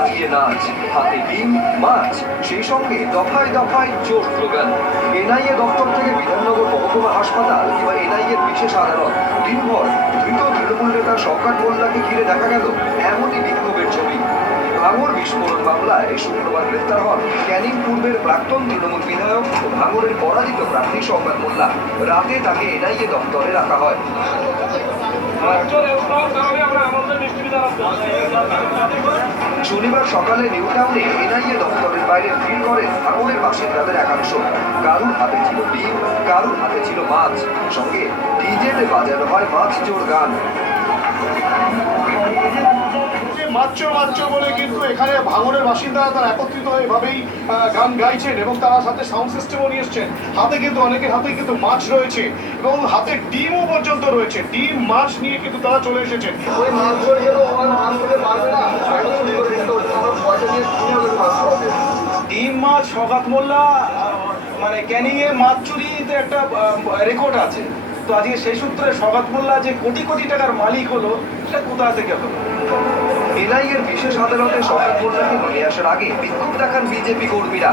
বাজিয়ে নাচ, হাতে ডিম মাছ, সেই সঙ্গে দফায় দফায় জোর স্লোগান। এনআইএ দপ্তর থেকে বিধাননগর মহকুমা হাসপাতাল কিংবা এনআইএর বিশেষ আদালত, দিনভর ধৃত তৃণমূল নেতা শওকত মোল্লাকে ঘিরে দেখা গেল এমনই বিক্ষোভের ছবি। ভাঙড় বিস্ফোরণ মামলায় শুক্রবার গ্রেফতার হন ক্যানিং পূর্বের প্রাক্তন তৃণমূল বিধায়ক ও ভাঙড়ের পরাজিত প্রার্থী শওকত মোল্লা। রাতে তাকে এনআইএ দপ্তরে রাখা হয়। শনিবার সকালে নিউ টাউনে এনআইএ দপ্তরের বাইরে ভিড় করেন ভাঙড়ের বাসিন্দাদের একাংশ। কারুর হাতে ছিল ডিম, কারুর হাতে ছিল মাছ, সঙ্গে ডিজেতে বাজানো হয় মাছ চোর গান। মাচ্চো মাচ্চো বলে কিন্তু এখানে ভাঙড়ের বাসিন্দারা তারা একত্রিত হয়ে এভাবেই গান গাইছেন এবং তারা সাথে সাউন্ড সিস্টেমও নিয়ে এসছেন। হাতে কিন্তু অনেকের হাতে কিন্তু মাছ রয়েছে এবং হাতে ডিমও পর্যন্ত রয়েছে। ডিম মাছ নিয়ে কিন্তু তারা চলে এসেছেন। ডিম মাছ শওকত মোল্লা মানে ক্যানিং এ মাছ চুরিতে একটা রেকর্ড আছে। তো আজকে সেই সূত্রে শওকত মোল্লা যে কোটি কোটি টাকার মালিক হলো, সেটা কোথা থেকে হলো? এনআইএর বিশেষ আদালতে শওকত মোল্লাকে নিয়ে আসার আগে বিক্ষোভ দেখান বিজেপি কর্মীরা।